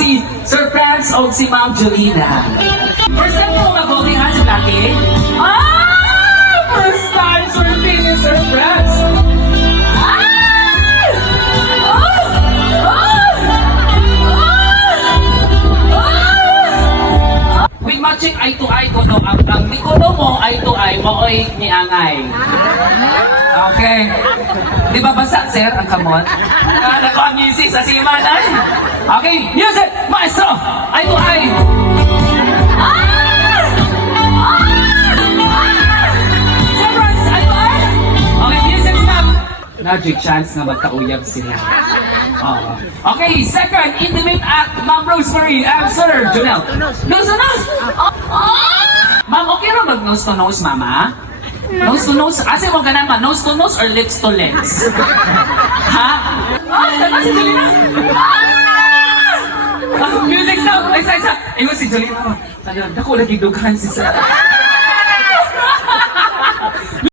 si Sir Franz o si Ma'am Jolina. First time mo mag-holding hands si Blackie? First time, Sir Ping and Sir Franz. With matching eye to eye ko, no? Ang nikono mo, eye to eye, mooy ni Angay. Okay. Di ba basa, sir, ang kamot? Kala ko ang ngisi sa siman, ay. Okay, music, maestro, eye to eye. Sir Franz, eye to eye. Okay, music stop. Magic chance na magkauyab sila. Okay, second, intimate act, Ma'am Rosemary and Sir Jonel. Nose to nose! Ma'am, okay rin mag-nose to nose, mama? Nose to nose? Asa mo ganun ma? Nose to nose or lips to lips? Ha? Dala si Jolina! Music stop! Isa! Ingo si Jolina. Ayun, ako lagi dugan si Sir.